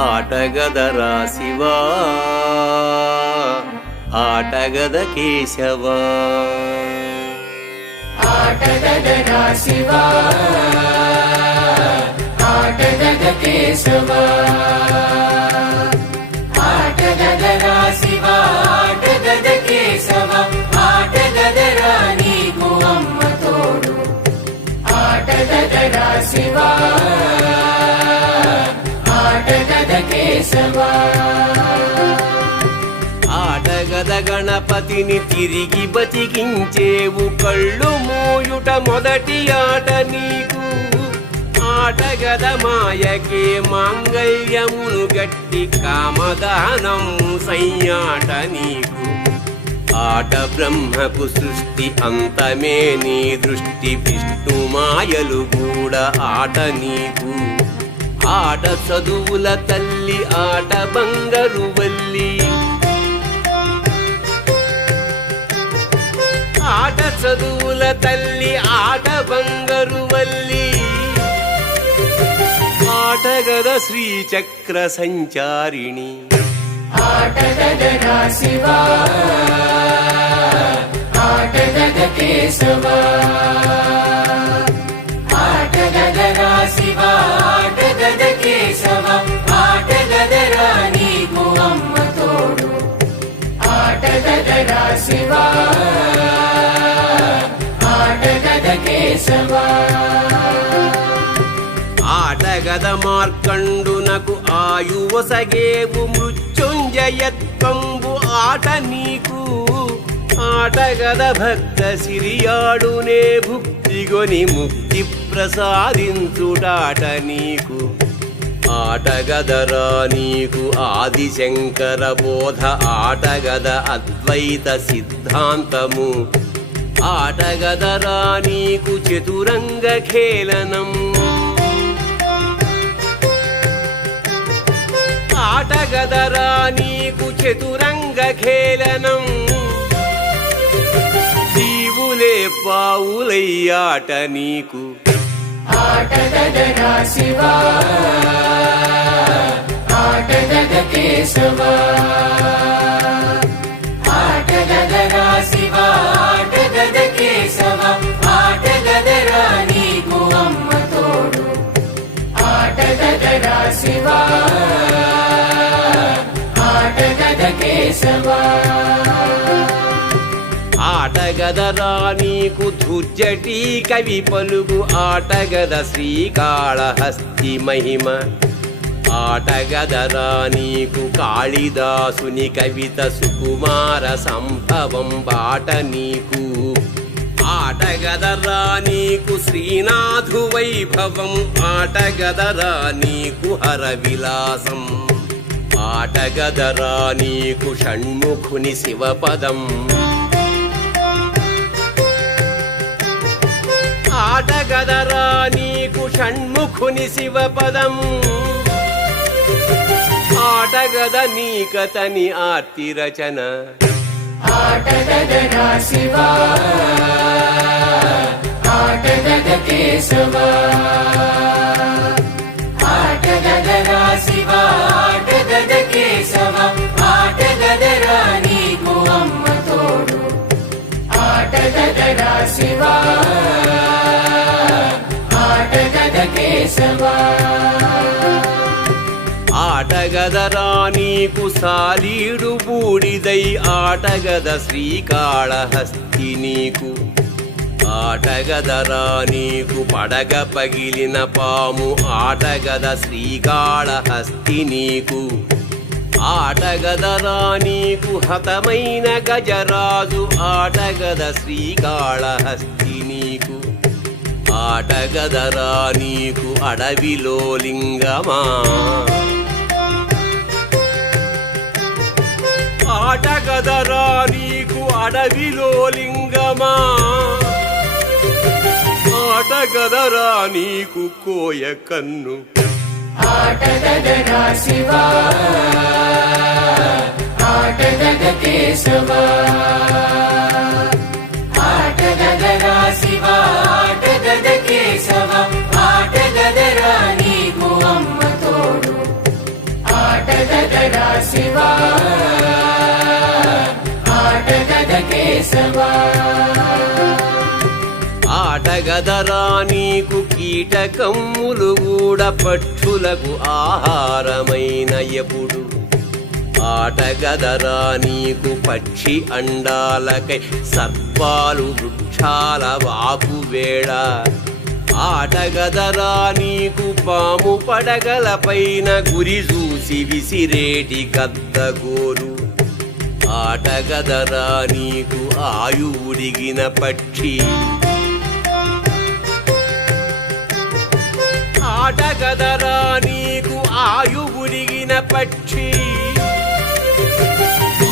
ఆటగదరా శివా, ఆటగద కేశవా, ఆటగదరా శివా, ఆటగద కేశవా, ఆటగదరా శివా, ఆటగద కేశవా, ఆటగదరా నీకు అమ్మ తోడు, ఆటగదరా శివా, ఆటగద కేశవా. ఆటగద గణపతిని తిరిగి బతికించేవు, కళ్ళు మూయుట మొదటి ఆట నీకు. ఆటగద మాయకే మాంగళ్యమును గట్టి కామదానం సయ్యాట నీకు. ఆట బ్రహ్మకు సృష్టి అంతమే నీ దృష్టి, విష్ణు మాయలు కూడా ఆట నీకు. ఆట చదువుల తల్లి, ఆట బంగారు వల్లి, ఆట చదువుల తల్లి, ఆట బంగారు వల్లి. ఆటగద శ్రీచక్ర సంచారిణి, ఆటగదరా శివా, ఆటగద కేశవా, ఆటగదరా శివా, ఆటగద కేశవా, ఆటగదరా నీకు అమ్మ తోడు, ఆటగదరా శివా, ఆటగద కేశవా. ఆటగద మార్కండునకు ఆయువసగేవు మృత్యుంజయత్వంబు ఆట నీకు. ఆటగద భక్త సిరియాడునే భుక్తిగొని ముక్తి ప్రసాదించుటాట నీకు. ఆటగదరా నీకు ఆదిశంకర బోధ, ఆటగద అద్వైత సిద్ధాంతము. ఆటగదరా నీకు చతురంగ ఖేళనం, ఆటగదరా నీకు చతురంగ ఖేళనం. జీవులే పావులయ్యాట నీకు. ఆటగదరా శివా, ఆటగద కేశవా, ఆటగదరా శివా, ఆటగద కేశవా, ఆటగదరా నీకు అమ్మ తోడు, ఆటగదరా శివా, ఆటగద కేశవా. ఆటగదరా నీకు ధుర్జటి కవి పలుగు, ఆటగద శ్రీకాళహస్తి మహిమ. ఆటగదరా నీకు కాళిదాసుని కవిత సుకుమార సంభవం బాట నీకు. ఆటగదరా నీకు శ్రీనాథు వైభవం, ఆటగదరా నీకు హర విలాసం. ఆటగదరా నీకు షణ్ముఖుని శివపదం. ఆటగదరా నీకు షణ్ముఖుని శివపదం. ఆటగద నీకతని ఆర్తి రచన, ఆటగదరా శివా, ఆటగద కేశవా, ఆటగదరా శివా, ఆటగద కేశవా, ఆటగదరా నీకు అమ్మ తోడు, ఆటగదరా శివా, ఆటగద కేశవా. ఆటగదరా నీకు సాలీడు బూడిదై, ఆటగద శ్రీకాళహస్తి నీకు. ఆటగదరా నీకు పడగ పగిలిన పాము, ఆటగద శ్రీకాళహస్తి నీకు. ఆటగదరా నీకు హతమైన గజరాజు, ఆటగద శ్రీకాళహస్తి నీకు. ఆటగదరా నీకు అడవిలో లింగమా, ఆటగదరా నీకు అడవిలో లింగమా. ఆటగదరా నీకు కోయ కన్ను, ఆటగదరా శివా ఆటగద కేశవా ఆటగదరా శివా ఆటగద కేశవా ఆటగదరా నీకు అమ్మ తోడు ఆటగదరా శివా ఆటగద కేశవా ఆటగదరా నీకు కీటకమ్ములు కూడా పక్షులకు ఆహారమైన ఎప్పుడు ఆటగదరా నీకు పక్షి అండాలకై సర్పాలు వృక్షాల వాకువేళ ఆటగదరా నీకు పాము పడగలపైన గురి చూసి విసిరేటి గద్దగోరు ఆటగదరా నీకు ఆయువుడిగిన పక్షి ఆటగదరా నీకు ఆయువుడిగిన పక్షి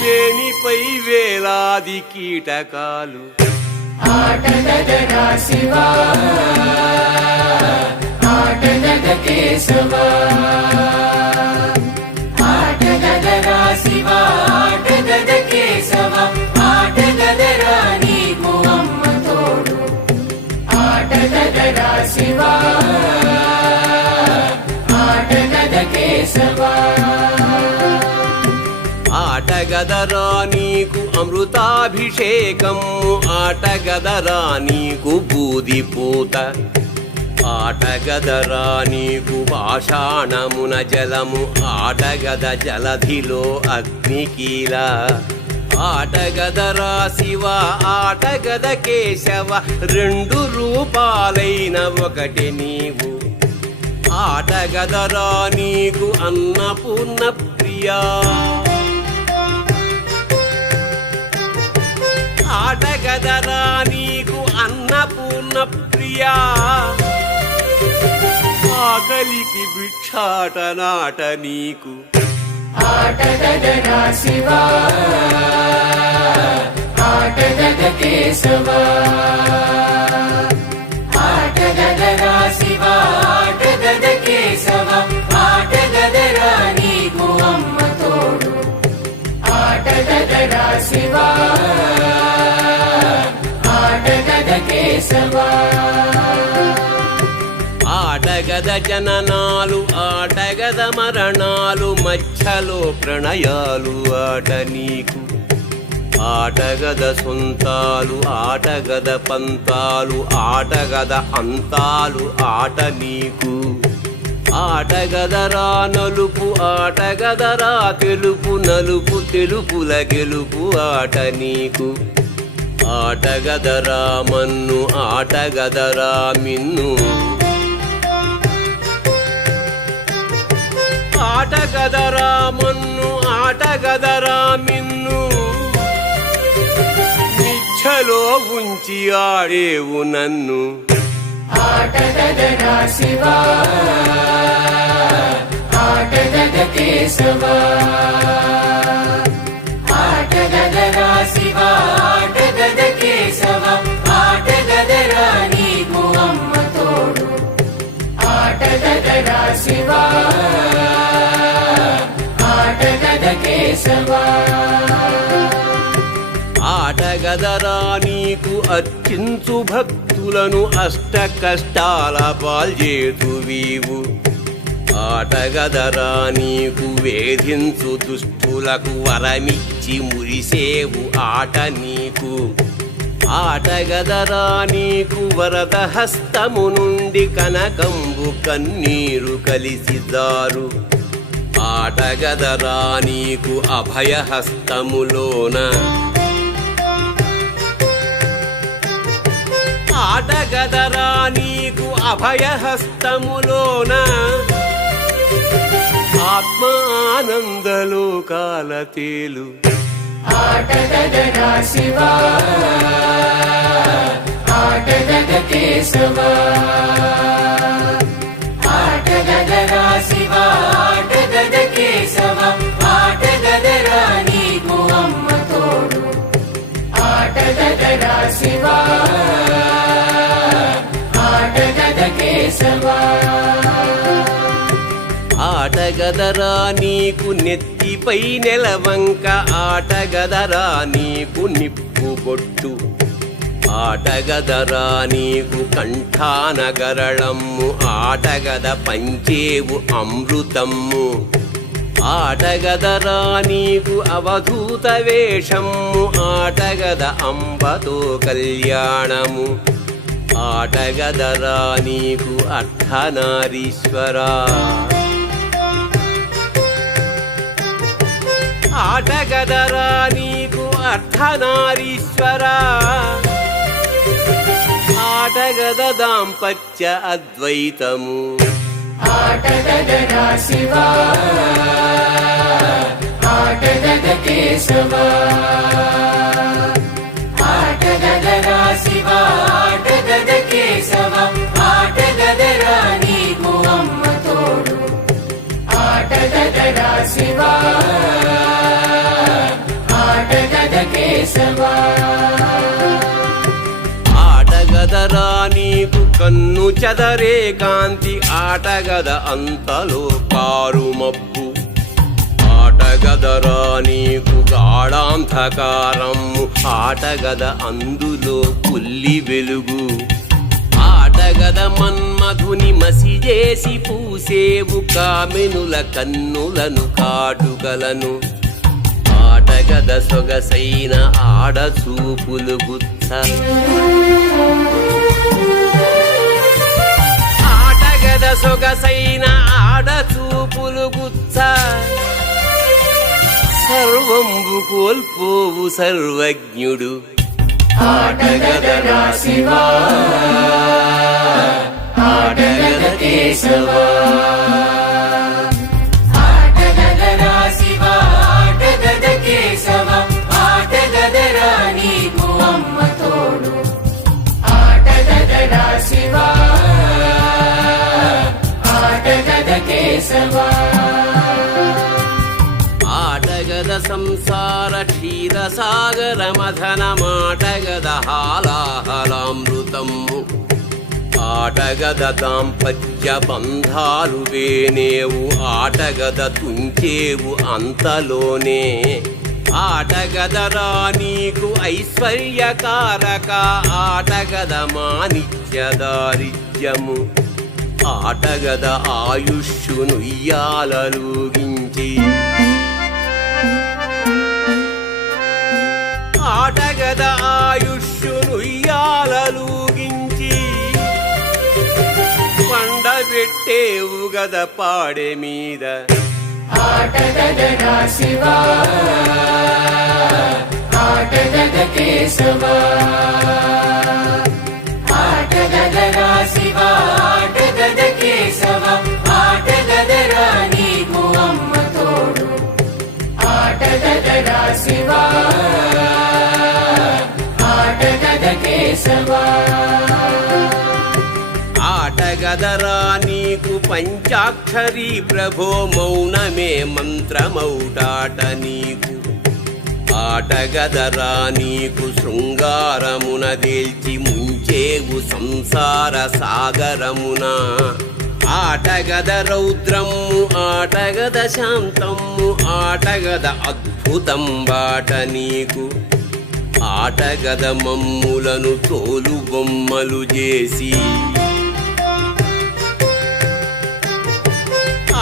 లేనిపై వేలాది కీటకాలు ఆటగదరా శివా ఆటగద కేశవా ఆటగదరా శివా ఆటగద కేశవా ఆటగదరా నీకు అమ్మ తోడు ఆటగదరా శివా ఆటగద కేశవా ఆటగదరా నీకు అమృతాభిషేకము ఆటగదరా నీకు బూదిపూత ఆటగదరా నీకు పాషాణమున జలము ఆటగద జలధిలో అగ్నికీల ఆటగదరా శివ ఆటగద కేశవ రెండు రూపాలైన ఒకటి నీవు ఆటగదరా నీకు అన్నపూర్ణ ప్రియా ఆటగదరా నీకు అన్నపూర్ణ ప్రియా ఆకలికి భిక్షాటనాట నీకు ఆటగదరా శివా ఆటగద కేశవా ఆటగదరా శివా ఆటగద కేశవా ఆటగదరా నీకు అమ్మ తోడు ఆటగదరా శివా ఆటగద కేశవా ఆటగద జననాలు ఆటగద మరణాలు మధ్యలో ప్రణయాలు ఆట నీకు ఆటగద సొంతాలు ఆటగద పంతాలు ఆటగద అంతాలు ఆట నీకు ఆటగదరా నలుపు ఆటగదరా తెలుపు నలుపు తెలుపుల గెలుపు ఆట నీకు ఆటగదరా మన్ను ఆటగదరా మిన్ను ఆటగదరా మన్ను ఆటగదరా మిన్ను నిచ్చలో ఉంచి ఆడేవు నన్ను ఆటగదరా శివా ఆటగద కేశవా ఆటగదరా శివా ఆటగద కేశవా ఆటగదరా నీకు అమ్మ తోడు ఆటగదరా శివా ఆటగద కేశవా ఆటగదరా నీకు అర్చించు భక్తులను అష్ట కష్టాల పాల్చేతువీవు ఆటగదరా నీకు వేధించు దుష్టులకు వరమిచ్చి మురిసేవు ఆట నీకు ఆటగదరా నీకు వరద హస్తము నుండి కనకంబు కన్నీరు కలిసి దారు ఆటగదరా నీకు అభయహస్తములోన ఆటగదరా నీకు అభయహస్తములోన ఆత్మానందలోకాల తేలు ఆటగదరా శివా ఆటగద కేశవా ఆటగదరా శివా ఆటగద కేశవా ఆటగదరా నీకు అమ్మ తోడు ఆటగదరా శివా ఆటగద కేశవా ఆటగదరా నీకు నెత్తిపై నెలవంక, ఆటగదరా నీకు నిప్పు బొట్టు, ఆటగదరా నీకు కంఠాన గరళమ్ము, ఆటగద పంచేవు అమృతమ్ము, ఆటగదరా నీకు అవధూత వేషమ్ము, ఆటగద అంబతో కళ్యాణము, ఆటగదరా నీకు అర్ధనారీశ్వరా. ఆటగదరా నీకు అర్ధనారీశ్వరా, ఆటగద దాంపత్య అద్వైతము, ఆటగదరా శివా ఆటగద కేశవా, ఆటగదరా శివా ఆటగద కేశవా, ఆటగదరా నీకు అమ్మ తోడు, ఆటగదరా శివా ఆటగద కేశవా. ఆటగదరా నీకు కన్ను చదరే కాంతి, ఆటగద అంతలో కారుమబ్బు, ఆటగదరా నీకు గాఢాంధకారము, ఆటగద అందులో పుల్లి వెలుగు, ఆటగద మన్మధుని మసిజేసి పూసేవు కామెనుల కన్నులను కాటుకలను, ఆటగద సొగసైన ఆడచూపులు గుచ్చ, ఆటగద సొగసైన ఆడచూపులు గుచ్చ, సర్వంబు కోల్పోవు సర్వజ్ఞుడు, ఆటగదరా శివా ఆటగద కేశవా, ఆటగదరా శివా ఆటగద కేశవా, ఆటగదరా నీకు అమ్మ తోడు, ఆటగదరా శివా ఆటగద కేశవా. ఆటగద సంసార క్షీరసాగర మథనమాటగద హాలాహలామృతము, ఆటగద దాంపత్య బంధాలు వేనేవు, ఆటగద తుంచేవు అంతలోనే, ఆటగదరా నీకు ఐశ్వర్యకారక, ఆటగద మానిత్య దారిద్ర్యము, ఆటగద ఆయుష్షును ఇయ్యాలలుగించి, ఆటగద ఆయుష్షును ఇయ్యాలలుగించి, పండబెట్టేవు గద పాడె మీద, ఆటగదరా శివా ఆటగద కేశవా, ఆటగదరా శివా ఆటగద కేశవా, ఆటగదరా నీకు అమ్మ తోడు, ఆటగదరా శివా ఆటగద కేశవా. ఆటగదరా నీకు పంచాక్షరీ ప్రభో మౌనమే మంత్రమౌటాట నీకు, ఆటగదరా నీకు శృంగారమున దేల్చి ముంచేవు సంసార సాగరమున, ఆటగద రౌద్రము ఆటగద శాంతము, ఆటగద అద్భుతం బాట నీకు, ఆటగద మమ్ములను తోలు బొమ్మలు చేసి,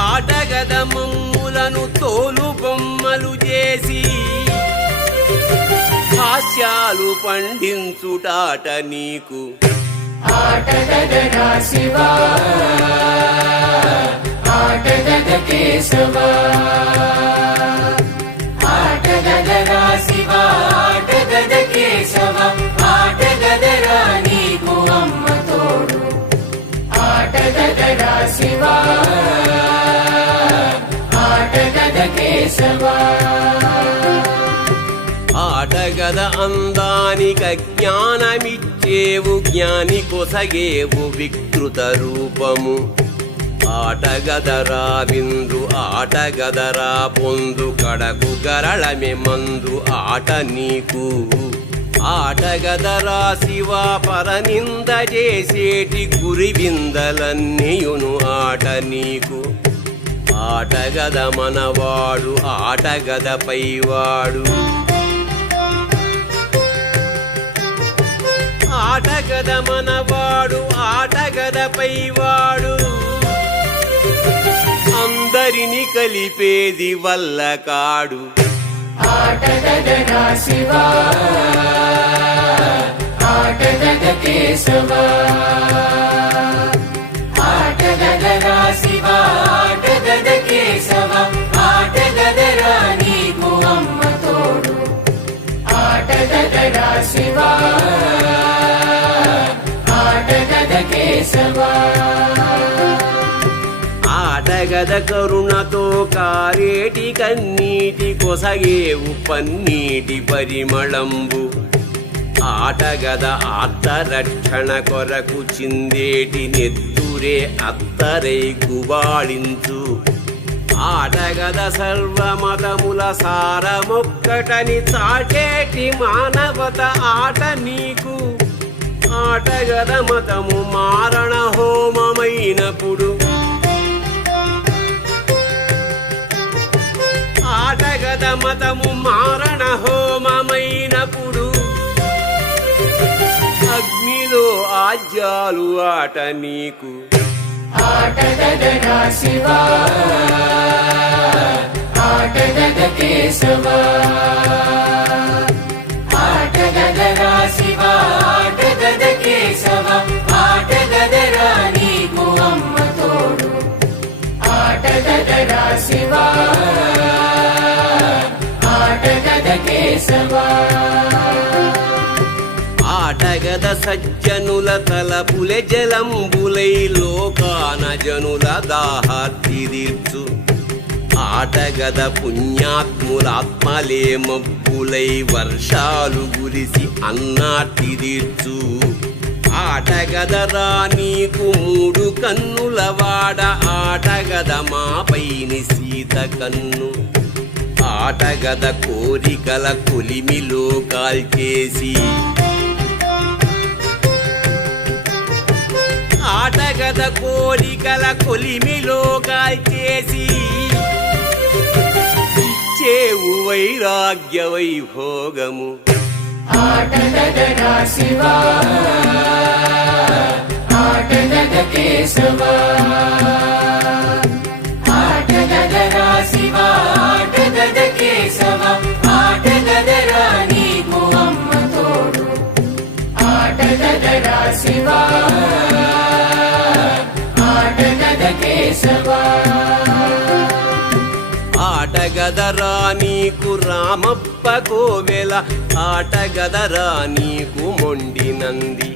ఆటగద మమ్ములను తోలు బొమ్మలు చేసి, హాస్యాలు పండించుటాట నీకు, ఆటగదరా శివా ఆటగద కేశవా, ఆటగదరా శివా ఆటగద కేశవా, ఆటగదరా నీకు అమ్మ తోడు, ఆటగదరా శివా ఆటగద కేశవా. ఆటగద అందానిక జ్ఞానమిచ్చేవు, జ్ఞాని కొసగేవు వికృత రూపము, ఆటగదరా విందు ఆటగదరా పొందు, కడకు గరళమె మందు ఆట నీకు, ఆటగదరా శివ పరనింద చేసేటి గురి విందలన్నీయును ఆట నీకు, ఆటగద మనవాడు ఆటగద పైవాడు ఆటగద మనవాడు ఆటగద పైవాడు అందరిని కలిపేది వల్ల కాడు ఆటగదరా శివా ఆటగద కేశవా ఆటగదరా శివా ఆటగద కేశవా ఆటగదరా నీకు అమ్మ తోడు ఆటగదరా శివా ఆటగద కేశవా ఆటగద కరుణతో కారేటి కన్నీటి కొసగేవు పన్నీటి పరిమళంబు ఆటగద ఆర్తరక్షణ కొరకు చిందేటి నెత్తురే అత్తరై గుబాళించు ఆటగద సర్వమతముల సారమొక్కటని చాటేటి మానవత ఆట నీకు ఆటగద మతము మారణ హోమమైనప్పుడు ఆటగద మతము మారణ హోమమైనప్పుడు అగ్నిలో ఆజ్యాలు ఆట నీకు ఆటగదరా శివా ఆటగద కేశవా ఆటగదరా శివా ఆటగద కేశవా ఆటగదరా నీకు అమ్మ తోడు ఆటగదరా శివా ఆటగద కేశవా ఆటగద సజ్జనుల తలపులె జలంబులై లోకాన జనుల దాహార్తి తీర్చు ఆటగద పుణ్యాత్ములాత్మలే మబ్బులై వర్షాలు గురిసి అన్నార్తి తీర్చు ఆటగదరా నీకు మూడు కన్నుల వాడ ఆటగద మాపైని సీత కన్ను ఆటగద కోరికల కొలిమిలో కాల్చేసి ఆటగద కోరికల కొలిమిలో కాల్చేసి ఇచ్చేవు వైరాగ్య వైభోగము ఆటగదరా శివా ఆటగద కేశవా ఆటగదరా శివా ఆటగద కేశవా ఆటగదరా నీకు అమ్మ తోడు ఆటగదరా శివా ఆటగద కేశవా ఆటగదరా నీకు రామప్ప కోవెల ఆటగదరా నీకు మొండి నంది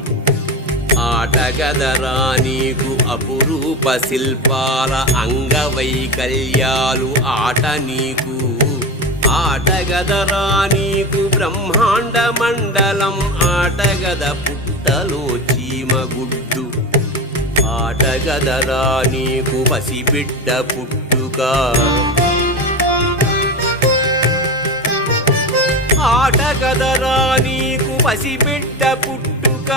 ఆటగదరా నీకు అపురూప శిల్పాల అంగవైకల్యాలు ఆట నీకు ఆటగదరా నీకు బ్రహ్మాండ మండలం ఆటగద పుట్టలో చీమగుడ్డు ఆటగదరా నీకు పసిబిడ్డ పుట్టుక ఆటగదరా నీకు పసిబిడ్డ పుట్టుక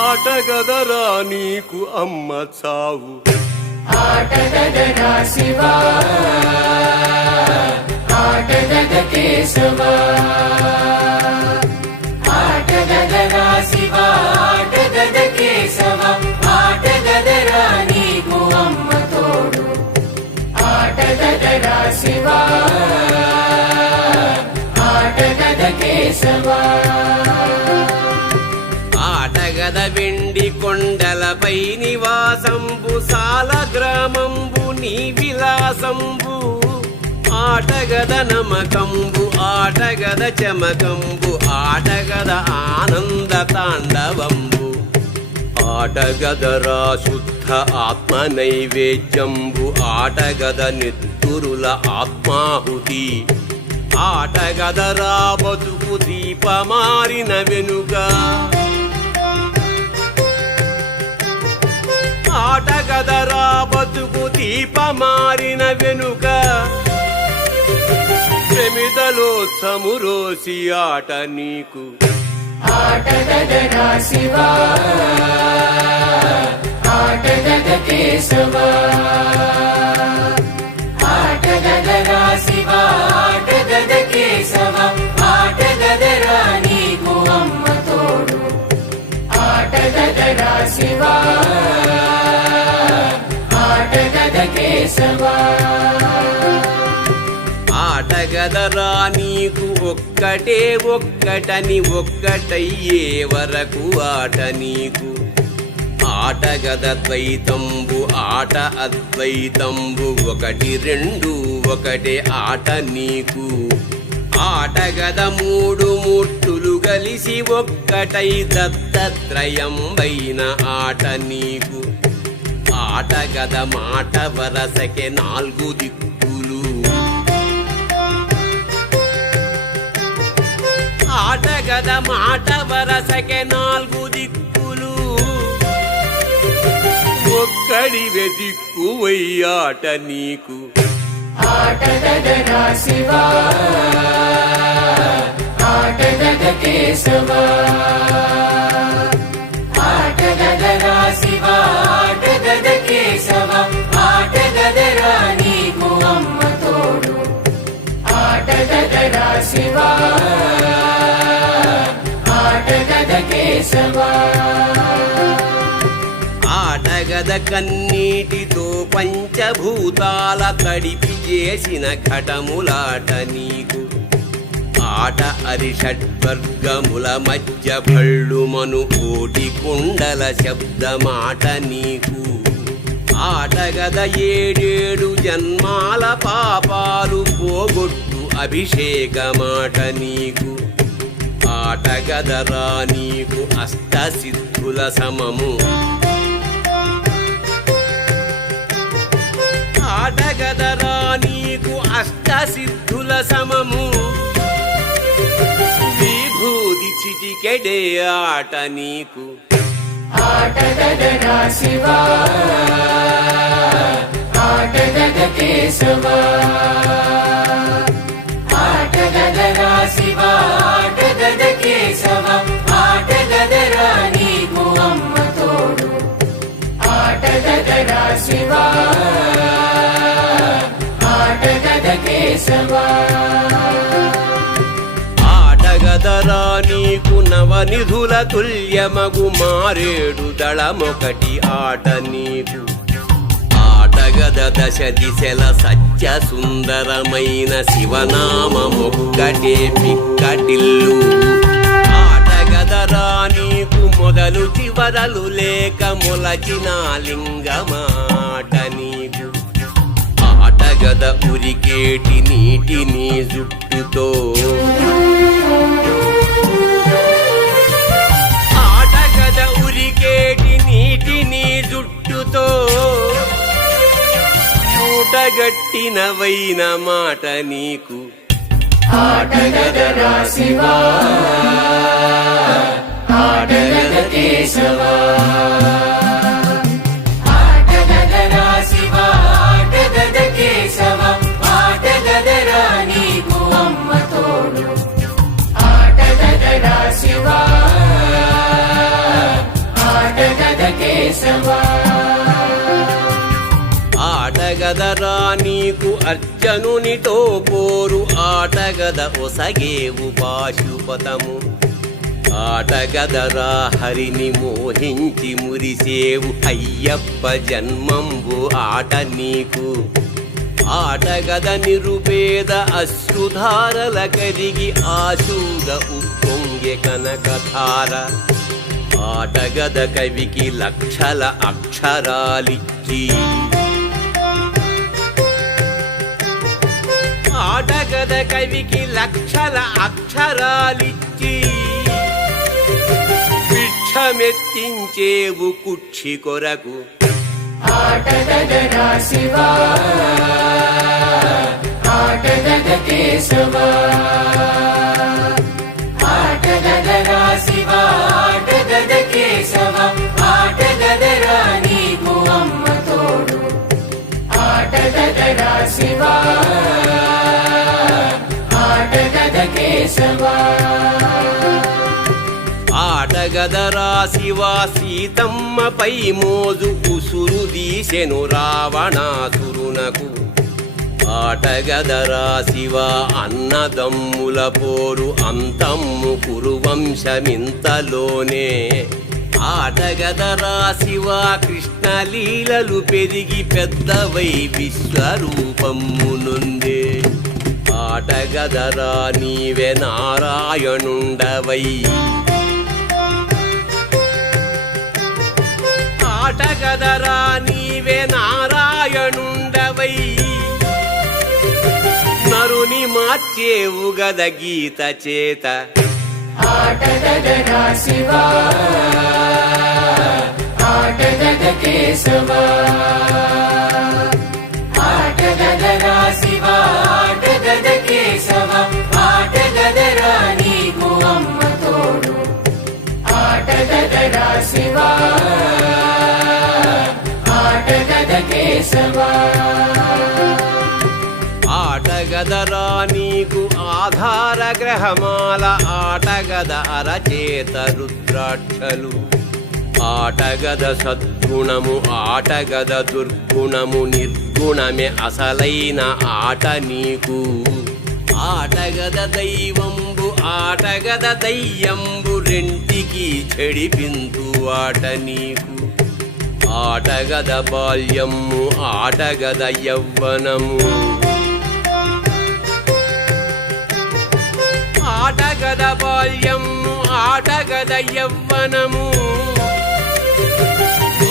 ఆటగదరా నీకు అమ్మ చావు ఆటగదరా శివా ఆటగద కేశవా ఆటగదరా శివా ఆటగద కేశవా ఆటగదరా నీకు అమ్మ తోడు ఆటగదరా శివా ఆటగద కేశవా ఆటగద వెండి కొండలపై నివాసంబు సాల గ్రామంబు నీ విలాసంబు ఆటగద నమకంబు ఆటగద చమకంబు ఆటగద ఆనంద తాండవంబు ఆటగదరా శుద్ధ ఆత్మ నైవేద్యంబు ఆటగద నెత్తురుల ఆత్మాహుతి ఆటగదరా బతుకు దీపమారిన వెనుక ఆటగదరా బతుకు దీపమారిన వెనుక ప్రమిదలో చమురోసి ఆట నీకు ఆటగదరా శివా ఆటగద కేశవా ఆటగదరా శివా ఆటగద కేశవా ఆటగదరా నీకు ఒక్కటే ఒక్కటని ఒక్కటయ్యే వరకు ఆట నీకు ఆటగద ద్వైతంబు ఆట అద్వైతంబు ఒకటి రెండు ఒకటే ఆట నీకు ఆటగద మూడు ముట్టులు కలిసి ఒక్కటై దత్తత్రయంబైన ఆట నీకు ఆటగద మాట వరసకే నాలుగు దిక్కులు ఆటగద మాట వరసకే నాలుగు దిక్కులు ఒక్కడివే దిక్కువయ్యాట నీకు ఆటగదరా శివా ఆటగద కేశవా ఆటగదరా శివా ఆటగద కేశవా ఆటగదరా నీకు అమ్మ తోడు ఆటగదరా శివా ఆటగద కేశవా ఆటగద కన్నీటితో పంచభూతాల తడిపి చేసిన ఘటములాట నీకు ఆట అరిషడ్వర్గముల మధ్య భళ్ళుమను కోటి కుండల శబ్దమాట నీకు ఆటగద ఏడేడు జన్మాల పాపాలు పోగొట్టు అభిషేకమాట నీకు ఆటగదరా నీకు అష్టసిద్ధుల సమము ఆటగదరా నీకు అష్టసిద్ధుల సమము విభూది చిటికెడే ఆట నీకు ఆటగదరా శివా ఆటగద కేశవా ఆటగదరా శివా ఆటగద కేశవా ఆటగదరా నీకు అమ్మ తోడు ఆటగదరా శివా ఆటగద కేశవా ఆటగదరా నీకు నవనిధుల తుల్యమగు మారేడు దళమొకటి ఆట నీకు ఆటగద దశ దిశల సత్య సుందరమైన శివనామమొక్కటే పిక్కటిల్లు ఆటగదరా నీకు మొదలు చివరలు లేక మొలచిన లింగమాట నీకు ఆటగద ఉరికేటి నీటిని జుట్టుతో ఆటగద ఉరికేటి నీటిని జుట్టుతో మూటగట్టినవైన మాట నీకు ఆటగదరా శివా ఆటగద కేశవా ఆటగదరా శివా ఆటగద కేశవా ఆటగదరా నీకు అమ్మ తోడు ఆటగదరా శివా ఆటగద కేశవా ఆటగదరా నీకు అర్జునునితో పోరు ఆటగద ఒసగేవు పాశుపతము ఆటగదరా హరిని మోహించి మురిసేవు అయ్యప్ప జన్మంబు ఆట నీకు ఆటగద నిరుపేద అశ్రుధారల కరిగి ఆశూద ఉప్పొంగె కనకధార ఆటగద కవికి లక్షల అక్షరాలిచ్చి ఆటగద కవికి లక్షల అక్షరాలిచ్చి భిక్షమెత్తించేవు కుక్షి కొరకు ఆటగదరా శివా ఆటగద కేశవా ఆటగదరా శివా ఆటగద కేశవా ఆటగదరా నీకు అమ్మ తోడు ఆటగదరా శివా ఆటగద కేశవా ఆటగదరా శివా సీతమ్మపై మోజు ఉసురు దీసెను రావణాసురునకు ఆటగదరా శివా అన్నదమ్ముల పోరు అంతమ్ము కురువంశమింతలోనే ఆటగదరా శివా కృష్ణ లీలలు పెరిగి పెద్దవై విశ్వరూపమునుందే ఆటగదరా నీవే నారాయణుండవై ఆటగదరా నీవే నారాయణుండవై నరుని మార్చేవు గద గీత చేత ఆటగదరా శివా ఆటగద కేశవా ఆటగదరా శివా ఆటగద కేశవా ఆటగదరా నీకు అమ్మ తోడు ఆటగదరా శివా ఆటగద కేశవా ఆటగదరా నీకు ఆధార గ్రహమాల ఆటగద అరచేత రుద్రాక్షలు ఆటగద సద్గుణము ఆటగద దుర్గుణము నిర్గుణమే అసలైన ఆట నీకు ఆటగద దైవంబు ఆటగద దయ్యంబు రెంటికి చెడిపింతు ఆట నీకు ఆటగద బాల్యము ఆటగద యవ్వనము ఆటగద బాల్యము ఆటగద యవ్వనము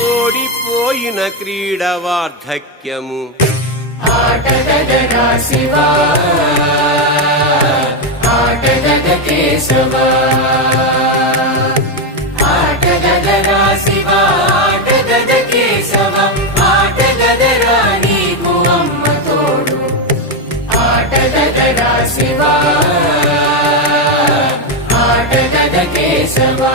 ఓడిపోయిన క్రీడ వార్ధక్యము ఆటగదరా శివా ఆటగద కేశవా ఆటగదరా శివా ఆటగద కేశవా ఆటగదరా నీకు అమ్మ తోడు ఆటగదరా శివా ఆటగద కేశవా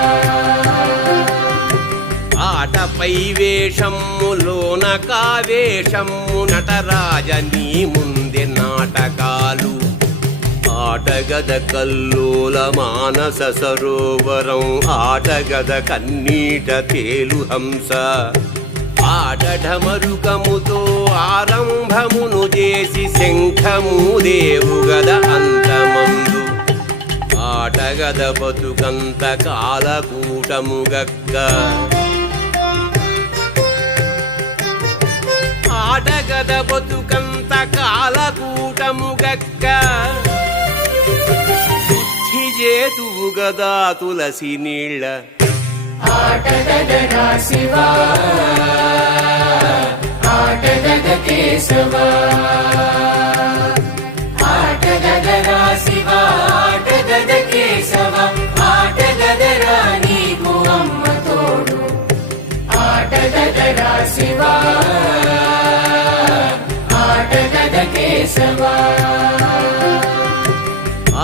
ఆటపై వేషమ్ములోన కావేషమ్ము నటరాజ నీ ముందే నాటకాలు ఆటగద కల్లోల మానస సరోవరం ఆటగద కన్నీట తేలు హంస ఆటఢమరుకముతో ఆరంభమును చేసి శంఖము దేవుగద అంతమందు ఆటగద బతుకంత కాలకూటముగక్క ఆటగద బతుకంత కాలకూటముగక్క శుద్ధి చేతువు గదా తులసి నీళ్ళ ఆటగదరా శివా ఆటగద కేశవా ఆటగదరా శివా ఆటగద కేశవా ఆటగదరా నీకు అమ్మ తోడు ఆటగదరా శివా ఆటగద కేశవా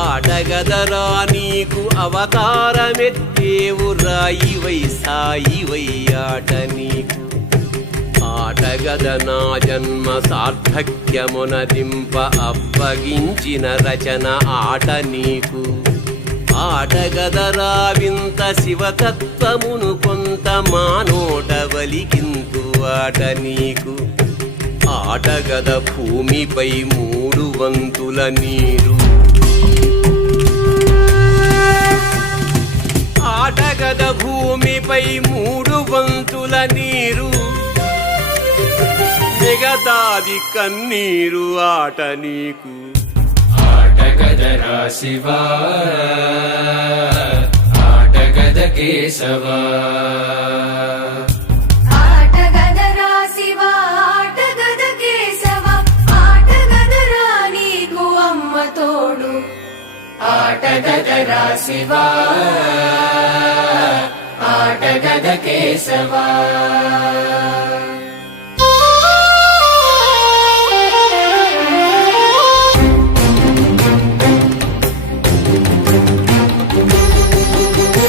ఆటగదరా నీకు అవతారమెత్తేవు రాయివై సాయివై ఆట నీకు ఆటగద నా జన్మ సార్థక్యమునదింప అప్పగించిన రచన ఆట నీకు ఆటగదరా వింత శివతత్వమును కొంత మానోట వలికింతు ఆట నీకు ఆటగద భూమిపై 3 వంతుల నీరు ఆటగద భూమిపై 3 వంతుల నీరు మిగతాది కన్నీరు ఆట నీకు ఆటగదరా శివా ఆటగద కేశవా ఆటగదరా శివా ఆటగద కేశవా ఆటగదరా నీకు అమ్మ తోడు ఆటగదరా శివా ఆటగద కేశవా